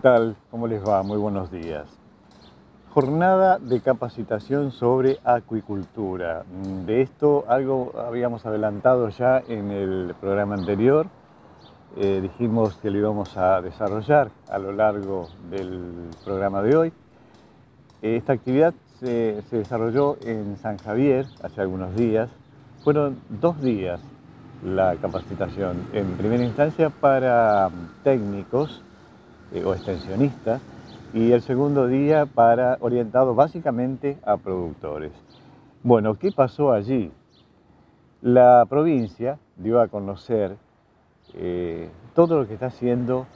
tal? ¿Cómo les va? Muy buenos días. Jornada de capacitación sobre acuicultura. De esto algo habíamos adelantado ya en el programa anterior. Dijimos que lo íbamos a desarrollar a lo largo del programa de hoy. Esta actividad se desarrolló en San Javier hace algunos días. Fueron 2 días la capacitación, en primera instancia para técnicos o extensionistas, y el segundo día orientado básicamente a productores. Bueno, ¿qué pasó allí? La provincia dio a conocer todo lo que está haciendo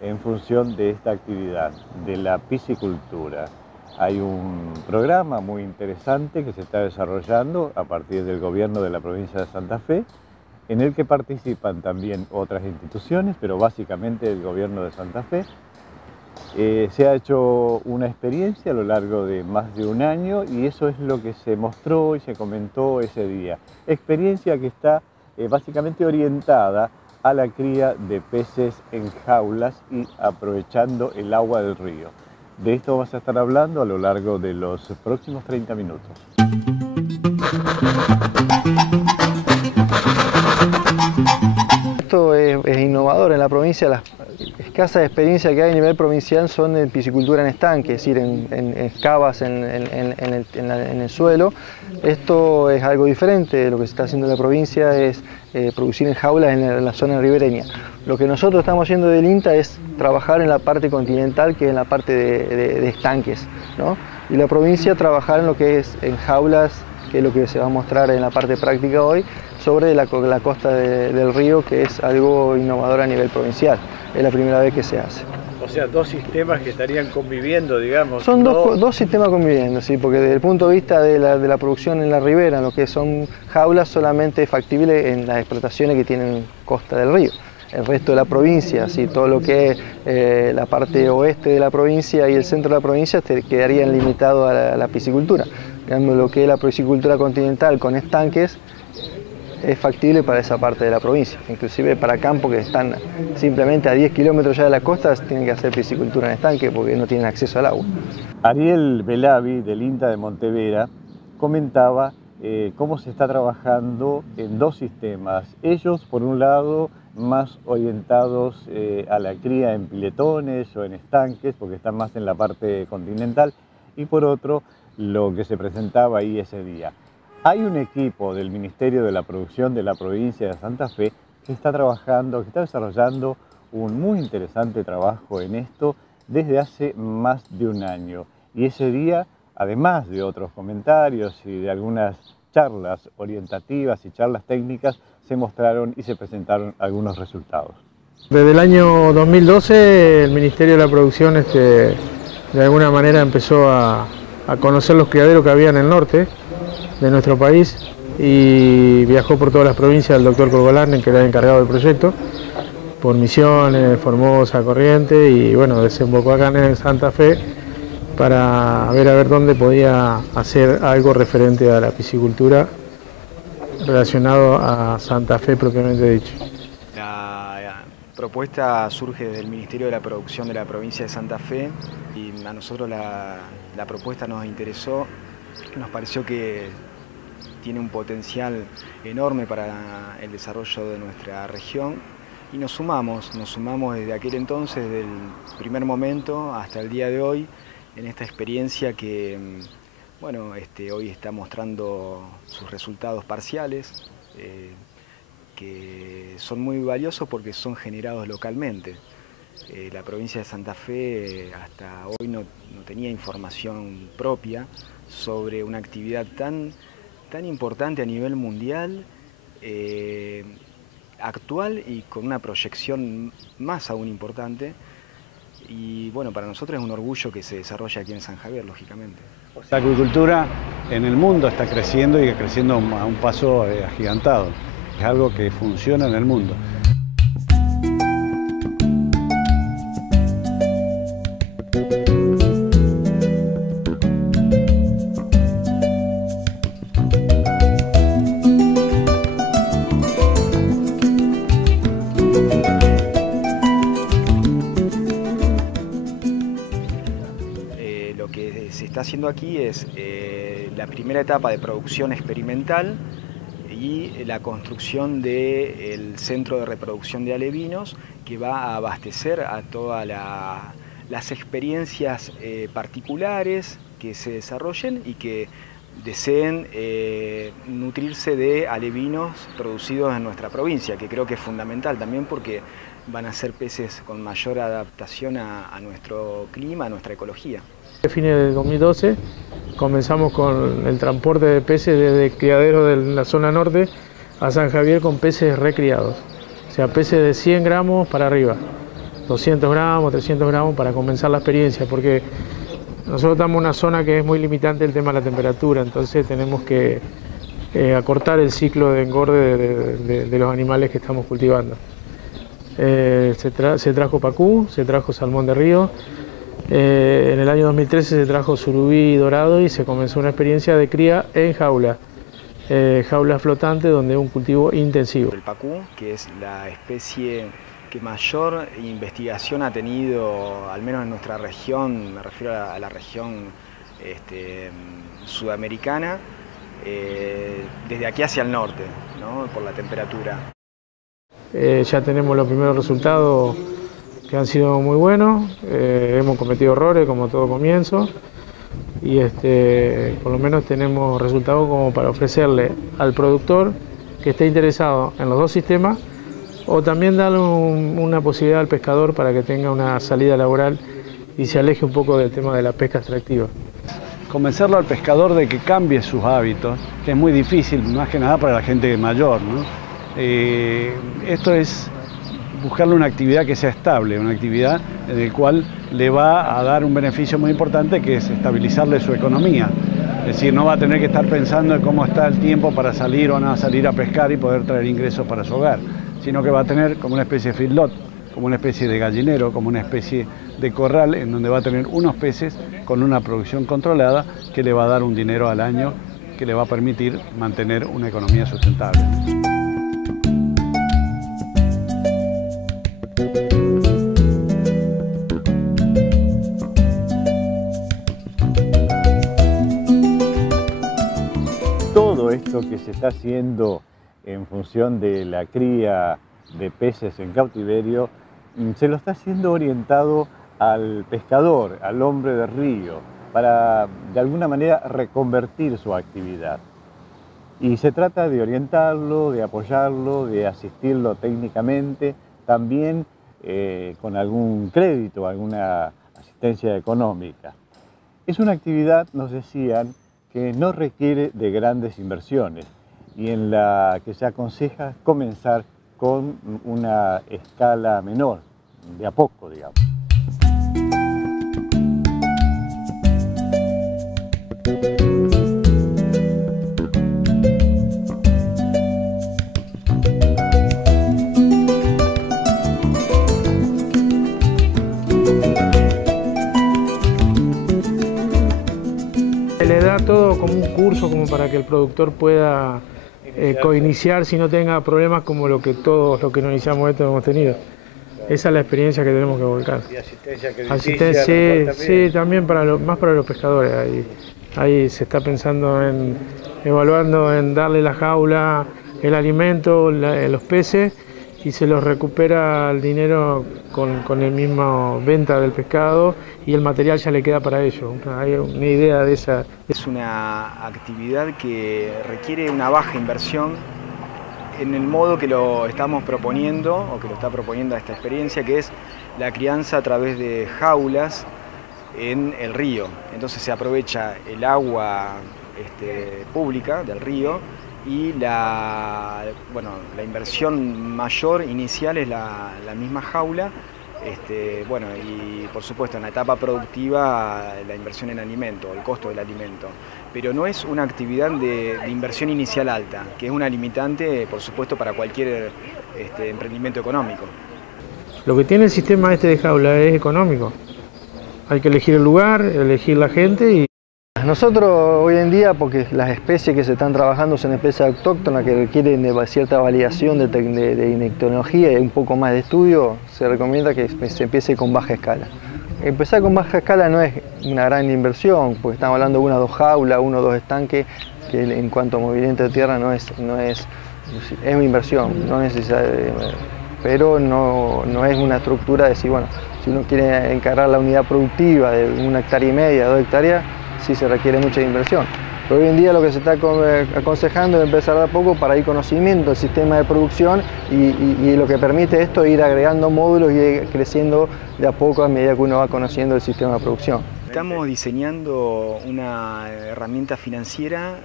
en función de esta actividad, de la piscicultura. Hay un programa muy interesante que se está desarrollando a partir del gobierno de la provincia de Santa Fe, en el que participan también otras instituciones, pero básicamente el gobierno de Santa Fe. Se ha hecho una experiencia a lo largo de más de un año y eso es lo que se mostró y se comentó ese día. Experiencia que está básicamente orientada a la cría de peces en jaulas y aprovechando el agua del río. De esto vamos a estar hablando a lo largo de los próximos 30 minutos. Esto es innovador en la provincia. Las escasas experiencias que hay a nivel provincial son en piscicultura en estanque, es decir, en cavas en el suelo. Esto es algo diferente. Lo que se está haciendo en la provincia es producir en jaulas en la zona ribereña. Lo que nosotros estamos haciendo del INTA es trabajar en la parte continental, que es en la parte de estanques, ¿no? Y la provincia trabajar en lo que es en jaulas, que es lo que se va a mostrar en la parte práctica hoy, sobre la costa del río, que es algo innovador a nivel provincial. Es la primera vez que se hace. O sea, 2 sistemas que estarían conviviendo, digamos. Son dos sistemas conviviendo, sí, porque desde el punto de vista de la producción en la ribera, en lo que son jaulas, solamente es factible en las explotaciones que tienen costa del río. El resto de la provincia, ¿sí? Todo lo que es la parte oeste de la provincia y el centro de la provincia quedarían limitados a la piscicultura. Lo que es la piscicultura continental con estanques es factible para esa parte de la provincia, inclusive para campos que están simplemente a 10 kilómetros ya de la costa tienen que hacer piscicultura en estanque porque no tienen acceso al agua. Ariel Belavi del INTA de Montevera comentaba cómo se está trabajando en 2 sistemas. Ellos, por un lado, más orientados a la cría en piletones o en estanques, porque están más en la parte continental, y por otro, lo que se presentaba ahí ese día. Hay un equipo del Ministerio de la Producción de la provincia de Santa Fe que está trabajando, que está desarrollando un muy interesante trabajo en esto desde hace más de un año. Y ese día, además de otros comentarios y de algunas charlas orientativas y charlas técnicas, se mostraron y se presentaron algunos resultados. Desde el año 2012 el Ministerio de la Producción de alguna manera empezó a conocer los criaderos que había en el norte de nuestro país y viajó por todas las provincias el doctor Corgolarne, que era el encargado del proyecto, por Misiones, Formosa, Corrientes, y bueno, desembocó acá en Santa Fe para ver a ver dónde podía hacer algo referente a la piscicultura relacionado a Santa Fe propiamente dicho. La propuesta surge desde el Ministerio de la Producción de la provincia de Santa Fe y a nosotros la propuesta nos interesó, nos pareció que tiene un potencial enorme para el desarrollo de nuestra región y nos sumamos desde aquel entonces, desde el primer momento hasta el día de hoy, en esta experiencia que bueno, hoy está mostrando sus resultados parciales, que son muy valiosos porque son generados localmente. La provincia de Santa Fe hasta hoy no tenía información propia sobre una actividad tan importante a nivel mundial, actual y con una proyección más aún importante. Y bueno, para nosotros es un orgullo que se desarrolle aquí en San Javier, lógicamente. La acuicultura en el mundo está creciendo y creciendo a un paso agigantado. Es algo que funciona en el mundo. que se está haciendo aquí es la primera etapa de producción experimental y la construcción del centro de reproducción de alevinos, que va a abastecer a todas las experiencias particulares que se desarrollen y que deseen nutrirse de alevinos producidos en nuestra provincia, que creo que es fundamental también porque van a ser peces con mayor adaptación a nuestro clima, a nuestra ecología. A fines de 2012 comenzamos con el transporte de peces desde criaderos de la zona norte a San Javier con peces recriados, o sea, peces de 100 gramos para arriba, 200 gramos, 300 gramos para comenzar la experiencia, porque nosotros estamos en una zona que es muy limitante el tema de la temperatura, entonces tenemos que acortar el ciclo de engorde de los animales que estamos cultivando. Se trajo pacú, se trajo salmón de río, en el año 2013 se trajo surubí dorado y se comenzó una experiencia de cría en jaula, jaula flotante donde es un cultivo intensivo. El pacú, que es la especie que mayor investigación ha tenido, al menos en nuestra región, me refiero a la región sudamericana, desde aquí hacia el norte, ¿no? Por la temperatura. Ya tenemos los primeros resultados que han sido muy buenos, hemos cometido errores como todo comienzo y por lo menos tenemos resultados como para ofrecerle al productor que esté interesado en los dos sistemas o también darle una posibilidad al pescador para que tenga una salida laboral y se aleje un poco del tema de la pesca extractiva. Convencerlo al pescador de que cambie sus hábitos, que es muy difícil, más que nada para la gente mayor, ¿no? Esto es buscarle una actividad que sea estable, una actividad en la cual le va a dar un beneficio muy importante, que es estabilizarle su economía. Es decir, no va a tener que estar pensando en cómo está el tiempo para salir o no salir a pescar y poder traer ingresos para su hogar, sino que va a tener como una especie de feedlot, como una especie de gallinero, como una especie de corral en donde va a tener unos peces con una producción controlada que le va a dar un dinero al año que le va a permitir mantener una economía sustentable. Todo esto que se está haciendo en función de la cría de peces en cautiverio, se lo está haciendo orientado al pescador, al hombre de río, para de alguna manera reconvertir su actividad. Y se trata de orientarlo, de apoyarlo, de asistirlo técnicamente, también con algún crédito, alguna asistencia económica. Es una actividad, nos decían, que no requiere de grandes inversiones y en la que se aconseja comenzar con una escala menor, de a poco, digamos. Le da todo como un curso como para que el productor pueda coiniciar si no tenga problemas como todos los que nos iniciamos esto hemos tenido. Esa es la experiencia que tenemos que volcar. Y asistencia que Asistencia, sí, también más para los pescadores. Ahí se está pensando evaluando en darle la jaula, el alimento, los peces y se los recupera el dinero con el mismo venta del pescado y el material ya le queda para ellos. Hay una idea de esa. Es una actividad que requiere una baja inversión en el modo que lo estamos proponiendo o que lo está proponiendo esta experiencia, que es la crianza a través de jaulas en el río. Entonces se aprovecha el agua pública del río y la inversión mayor inicial es la misma jaula, y por supuesto en la etapa productiva la inversión en alimento, el costo del alimento, pero no es una actividad de inversión inicial alta, que es una limitante por supuesto para cualquier emprendimiento económico. Lo que tiene el sistema de jaula es económico, hay que elegir el lugar, elegir la gente y... Nosotros hoy en día, porque las especies que se están trabajando son especies autóctonas que requieren de cierta validación de tecnología y un poco más de estudio, se recomienda que se empiece con baja escala. empezar con baja escala no es una gran inversión, porque estamos hablando de 1 o 2 jaulas, 1 o 2 estanques, que en cuanto a movimiento de tierra es una inversión, no pero no es una estructura de decir, bueno, si uno quiere encargar la unidad productiva de 1,5 hectáreas, 2 hectáreas, sí se requiere mucha inversión. Pero hoy en día lo que se está aconsejando es empezar de a poco para ir conocimiento del sistema de producción y lo que permite esto es ir agregando módulos y ir creciendo de a poco a medida que uno va conociendo el sistema de producción. Estamos diseñando una herramienta financiera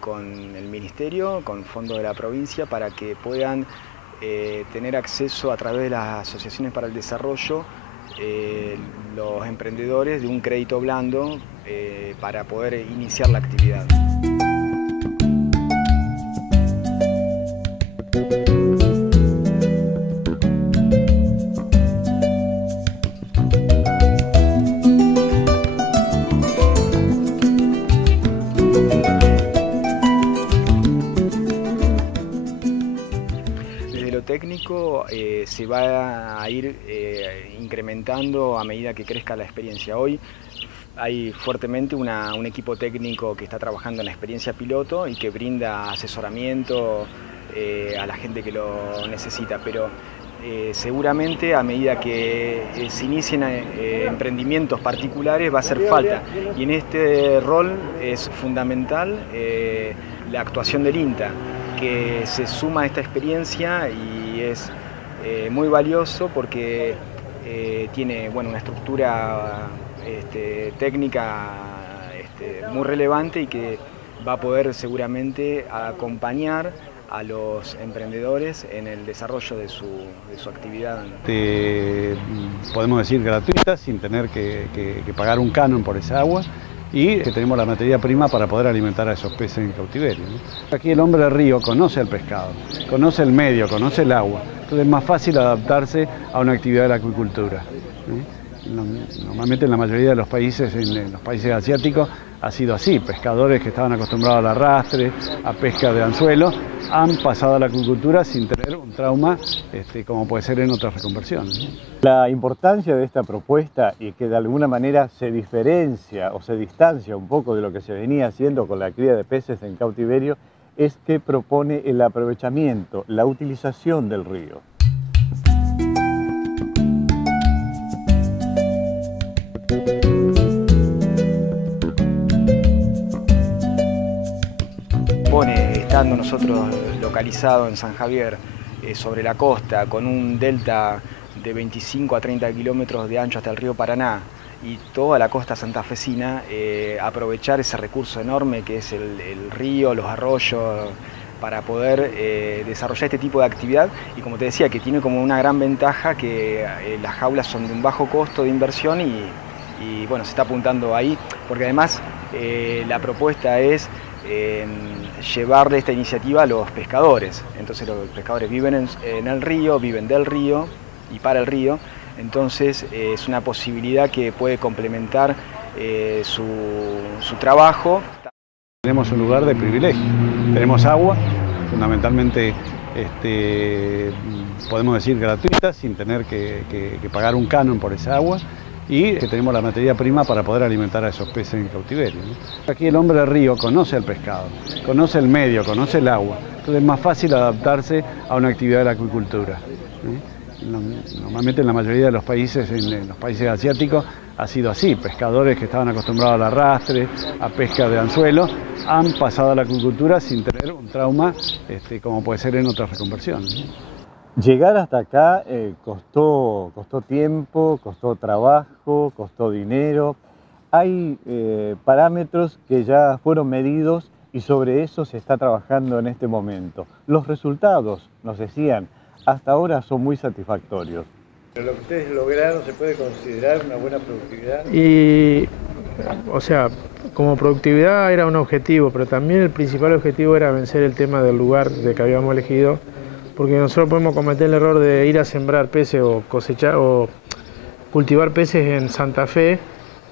con el Ministerio, con fondos de la provincia, para que puedan tener acceso a través de las asociaciones para el desarrollo los emprendedores de un crédito blando para poder iniciar la actividad. Técnico se va a ir incrementando a medida que crezca la experiencia. Hoy hay fuertemente un equipo técnico que está trabajando en la experiencia piloto y que brinda asesoramiento a la gente que lo necesita, pero seguramente a medida que se inicien emprendimientos particulares va a hacer falta, y en este rol es fundamental la actuación del INTA, que se suma a esta experiencia y es muy valioso porque tiene una estructura técnica muy relevante y que va a poder seguramente acompañar a los emprendedores en el desarrollo de su actividad. Podemos decir gratuita, sin tener que pagar un canon por esa agua, y que tenemos la materia prima para poder alimentar a esos peces en cautiverio, ¿no? Aquí el hombre del río conoce el pescado, conoce el medio, conoce el agua, entonces es más fácil adaptarse a una actividad de la acuicultura, ¿no? Normalmente en la mayoría de los países, en los países asiáticos, ha sido así. Pescadores que estaban acostumbrados al arrastre, a pesca de anzuelo, han pasado a la acuicultura sin tener un trauma como puede ser en otras reconversiones, ¿no? La importancia de esta propuesta, y que de alguna manera se diferencia o se distancia un poco de lo que se venía haciendo con la cría de peces en cautiverio, es que propone el aprovechamiento, la utilización del río. Estando nosotros localizados en San Javier, sobre la costa, con un delta de 25 a 30 kilómetros de ancho hasta el río Paraná y toda la costa santafesina, aprovechar ese recurso enorme que es el río, los arroyos, para poder desarrollar este tipo de actividad, y como te decía, que tiene como una gran ventaja que las jaulas son de un bajo costo de inversión y bueno, se está apuntando ahí, porque además la propuesta es llevarle esta iniciativa a los pescadores. Entonces los pescadores viven en el río, viven del río y para el río, entonces es una posibilidad que puede complementar su trabajo. Tenemos un lugar de privilegio, tenemos agua, fundamentalmente podemos decir gratuita, sin tener que pagar un canon por esa agua, y que tenemos la materia prima para poder alimentar a esos peces en cautiverio, ¿no? Aquí el hombre del río conoce el pescado, conoce el medio, conoce el agua, entonces es más fácil adaptarse a una actividad de la acuicultura, ¿no? Normalmente en la mayoría de los países, en los países asiáticos, ha sido así. Pescadores que estaban acostumbrados al arrastre, a pesca de anzuelo, han pasado a la acuicultura sin tener un trauma como puede ser en otras reconversiones, ¿no? Llegar hasta acá costó tiempo, costó trabajo, costó dinero. Hay parámetros que ya fueron medidos y sobre eso se está trabajando en este momento. Los resultados, nos decían, hasta ahora son muy satisfactorios. Pero lo que ustedes lograron se puede considerar una buena productividad. Y, o sea, como productividad era un objetivo, pero también el principal objetivo era vencer el tema del lugar de que habíamos elegido, porque nosotros podemos cometer el error de ir a sembrar peces o cosechar o cultivar peces en Santa Fe,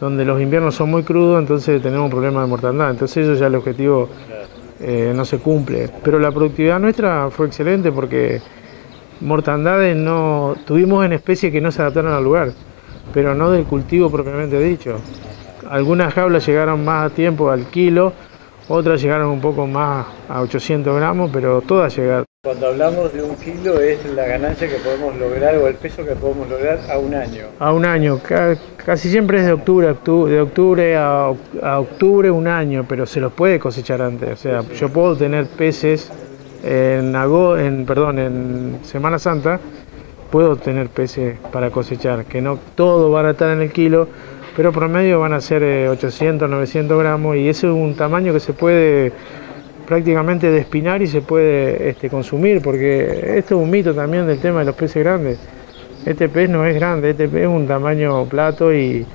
donde los inviernos son muy crudos, entonces tenemos un problema de mortandad. Entonces eso ya el objetivo no se cumple. Pero la productividad nuestra fue excelente porque mortandades no tuvimos en especies que no se adaptaron al lugar. pero no del cultivo propiamente dicho. Algunas jaulas llegaron más a tiempo al kilo, otras llegaron un poco más a 800 gramos, pero todas llegaron. Cuando hablamos de 1 kilo es la ganancia que podemos lograr o el peso que podemos lograr a un año. A un año, casi siempre es de octubre a octubre 1 año, pero se los puede cosechar antes. O sea, yo puedo tener peces en Semana Santa, puedo tener peces para cosechar, que no todos van a estar en el kilo, pero promedio van a ser 800, 900 gramos, y ese es un tamaño que se puede prácticamente despinar y se puede consumir, porque esto es un mito también del tema de los peces grandes. Este pez no es grande, este pez es un tamaño plato y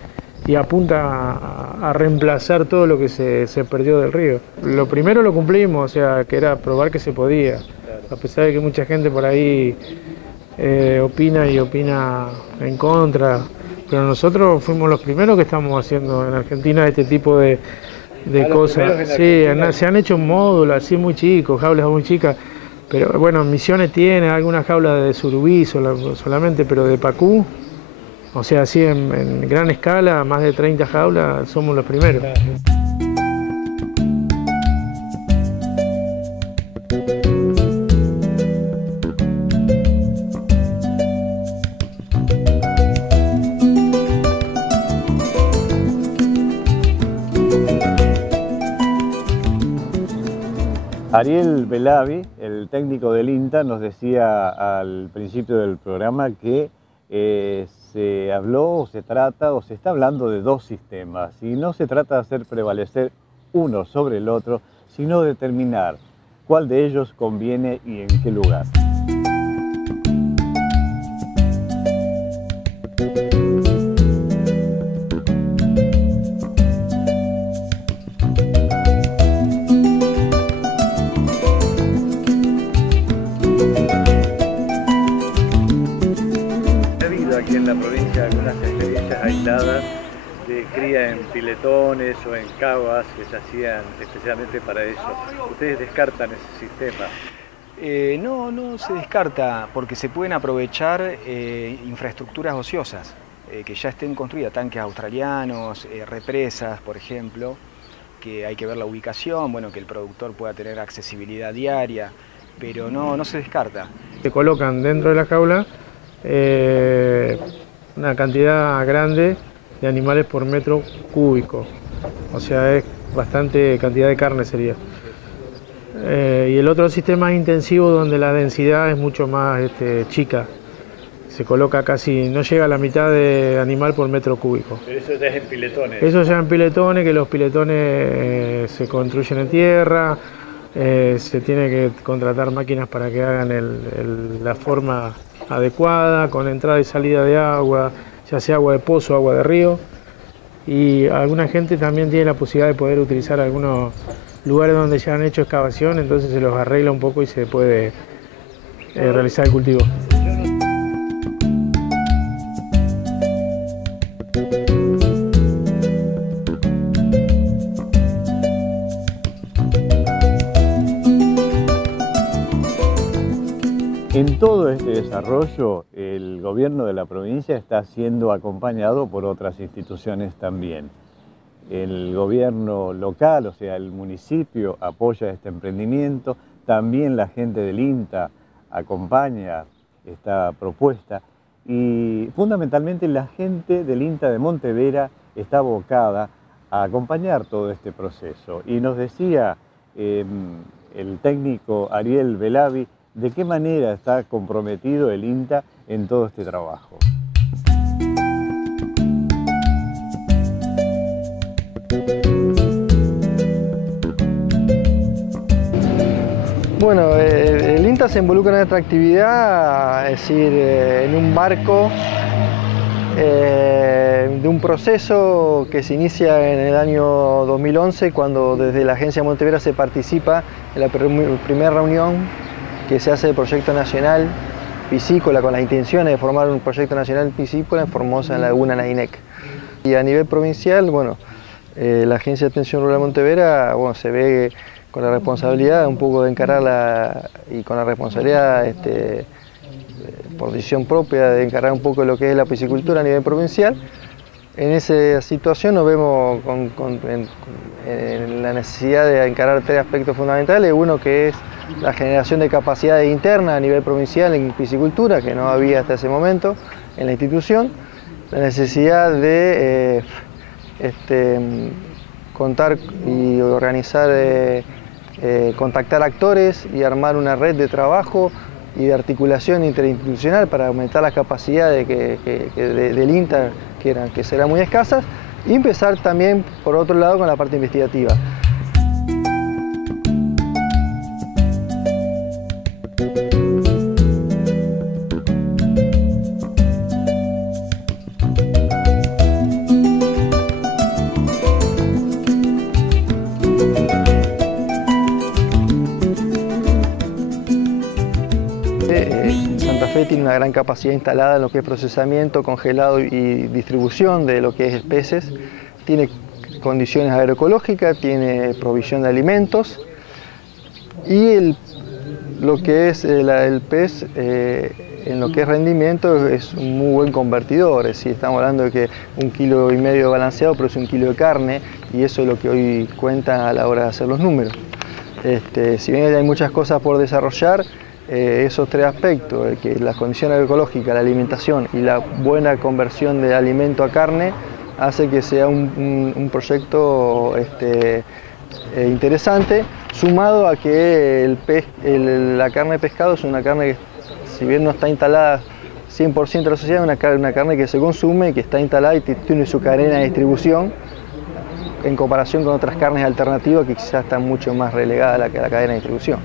apunta a reemplazar todo lo que se perdió del río. Lo primero lo cumplimos, o sea, que era probar que se podía, a pesar de que mucha gente por ahí opina en contra, pero nosotros fuimos los primeros que estamos haciendo en Argentina este tipo de cosas. Sí, se han hecho módulos así muy chicos, jaulas muy chicas, pero bueno, Misiones tiene algunas jaulas de surubí solamente, pero de pacú, o sea, así en gran escala, más de 30 jaulas, somos los primeros. Ariel Belavi, el técnico del INTA, nos decía al principio del programa que se habló o se trata o se está hablando de 2 sistemas y no se trata de hacer prevalecer uno sobre el otro, sino determinar cuál de ellos conviene y en qué lugar. Aquí en la provincia algunas experiencias aisladas de cría en piletones o en cavas que se hacían especialmente para eso. ¿Ustedes descartan ese sistema? No se descarta, porque se pueden aprovechar infraestructuras ociosas que ya estén construidas, tanques australianos, represas, por ejemplo, que hay que ver la ubicación, bueno, que el productor pueda tener accesibilidad diaria, pero no se descarta. Se colocan dentro de la jaula una cantidad grande de animales por metro cúbico, o sea, es bastante cantidad de carne sería. Y el otro sistema es intensivo, donde la densidad es mucho más chica, se coloca casi, no llega a la mitad de animal por metro cúbico. Pero eso ya es en piletones. Eso ya en piletones, que los piletones se construyen en tierra, se tiene que contratar máquinas para que hagan la forma adecuada, con entrada y salida de agua, ya sea agua de pozo o agua de río, y alguna gente también tiene la posibilidad de poder utilizar algunos lugares donde ya han hecho excavación, entonces se los arregla un poco y se puede realizar el cultivo. En todo este desarrollo, el gobierno de la provincia está siendo acompañado por otras instituciones también. El gobierno local, o sea, el municipio, apoya este emprendimiento, también la gente del INTA acompaña esta propuesta y fundamentalmente la gente del INTA de Montevera está abocada a acompañar todo este proceso. Y nos decía el técnico Ariel Belavi de qué manera está comprometido el INTA en todo este trabajo. Bueno, el INTA se involucra en esta actividad, es decir, en un marco de un proceso que se inicia en el año 2011, cuando desde la Agencia Montevera se participa en la primera reunión que se hace del Proyecto Nacional Piscícola, con las intenciones de formar un Proyecto Nacional Piscícola en Formosa, en Laguna Nainec. Y a nivel provincial, bueno, la Agencia de Atención Rural Montevera, bueno, se ve con la responsabilidad un poco de encararla y con la responsabilidad por decisión propia de encargar un poco lo que es la piscicultura a nivel provincial. En esa situación nos vemos en la necesidad de encarar tres aspectos fundamentales. Uno que es la generación de capacidades internas a nivel provincial en piscicultura, que no había hasta ese momento en la institución. La necesidad de contar y organizar, contactar actores y armar una red de trabajo y de articulación interinstitucional para aumentar las capacidades del INTA, que serán muy escasas, y empezar también, por otro lado, con la parte investigativa. Santa Fe tiene una gran capacidad instalada en lo que es procesamiento, congelado y distribución de lo que es peces. Tiene condiciones agroecológicas, tiene provisión de alimentos y lo que es el pez en lo que es rendimiento es un muy buen convertidor. Es decir, estamos hablando de que 1,5 kilos balanceado produce 1 kilo de carne y eso es lo que hoy cuenta a la hora de hacer los números. Si bien hay muchas cosas por desarrollar, esos tres aspectos, que las condiciones agroecológicas, la alimentación y la buena conversión de alimento a carne, hace que sea un proyecto interesante, sumado a que la carne de pescado es una carne que, si bien no está instalada 100% de la sociedad, es una carne que se consume y que está instalada y tiene su cadena de distribución en comparación con otras carnes alternativas que quizás están mucho más relegadas a la cadena de distribución.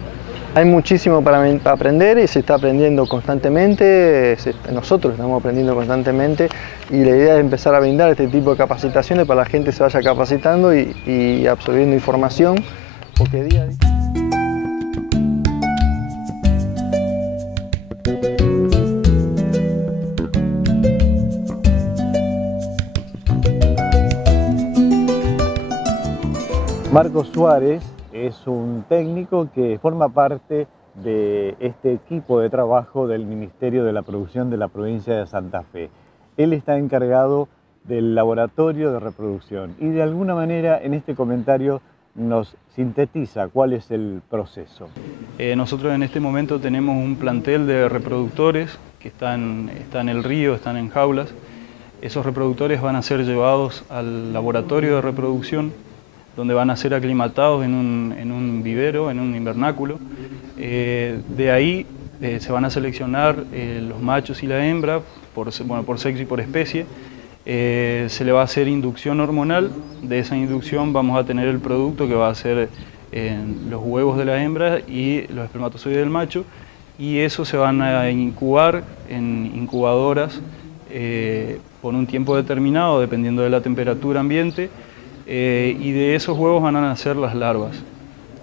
Hay muchísimo para aprender y se está aprendiendo constantemente, nosotros estamos aprendiendo constantemente y la idea es empezar a brindar este tipo de capacitaciones para que la gente se vaya capacitando y absorbiendo información, porque día a día... Marcos Suárez es un técnico que forma parte de este equipo de trabajo del Ministerio de la Producción de la provincia de Santa Fe. Él está encargado del laboratorio de reproducción y de alguna manera en este comentario nos sintetiza cuál es el proceso. Nosotros en este momento tenemos un plantel de reproductores que están en el río, están en jaulas. Esos reproductores van a ser llevados al laboratorio de reproducción, donde van a ser aclimatados en un vivero, en un invernáculo. De ahí se van a seleccionar los machos y la hembra, por sexo y por especie. Se le va a hacer inducción hormonal. De esa inducción vamos a tener el producto que va a ser los huevos de la hembra y los espermatozoides del macho, y eso se van a incubar en incubadoras por un tiempo determinado, dependiendo de la temperatura ambiente. Y de esos huevos van a nacer las larvas.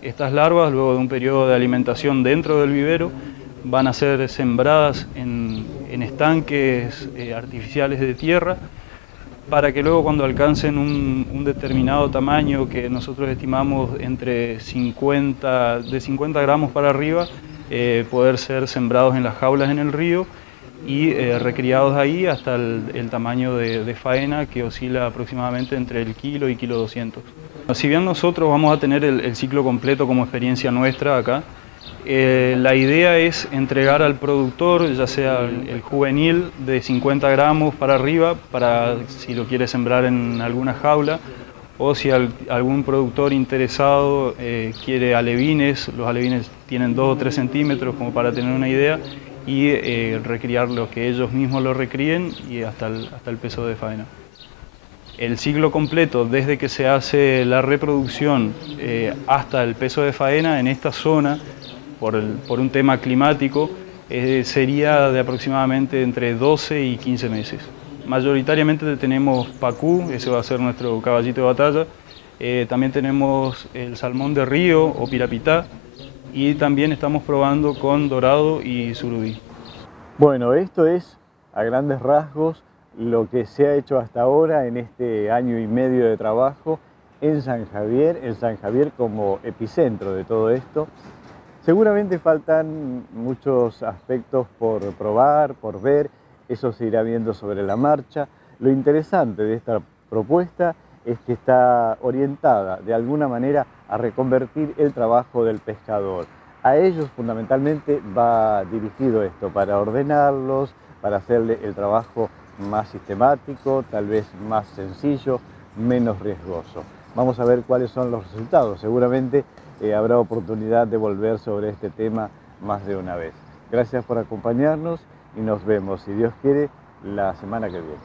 Estas larvas, luego de un periodo de alimentación dentro del vivero, van a ser sembradas en estanques artificiales de tierra, para que luego, cuando alcancen un determinado tamaño que nosotros estimamos de 50 gramos para arriba, poder ser sembrados en las jaulas en el río y recriados ahí hasta el tamaño de faena, que oscila aproximadamente entre el kilo y kilo 200. Si bien nosotros vamos a tener el ciclo completo como experiencia nuestra acá, la idea es entregar al productor, ya sea el juvenil de 50 gramos para arriba, para si lo quiere sembrar en alguna jaula, o si algún productor interesado quiere alevines. Los alevines tienen 2 o 3 centímetros, como para tener una idea, y recriar lo que ellos mismos lo recríen y hasta el peso de faena. El ciclo completo, desde que se hace la reproducción hasta el peso de faena en esta zona, por un tema climático, sería de aproximadamente entre 12 y 15 meses. Mayoritariamente tenemos pacú, ese va a ser nuestro caballito de batalla. También tenemos el salmón de río o pirapitá, y también estamos probando con dorado y surubí. Bueno, esto es a grandes rasgos lo que se ha hecho hasta ahora en este año y medio de trabajo en San Javier como epicentro de todo esto. Seguramente faltan muchos aspectos por probar, por ver, eso se irá viendo sobre la marcha. Lo interesante de esta propuesta es que está orientada de alguna manera a reconvertir el trabajo del pescador. A ellos fundamentalmente va dirigido esto, para ordenarlos, para hacerle el trabajo más sistemático, tal vez más sencillo, menos riesgoso. Vamos a ver cuáles son los resultados. Seguramente habrá oportunidad de volver sobre este tema más de una vez. Gracias por acompañarnos y nos vemos, si Dios quiere, la semana que viene.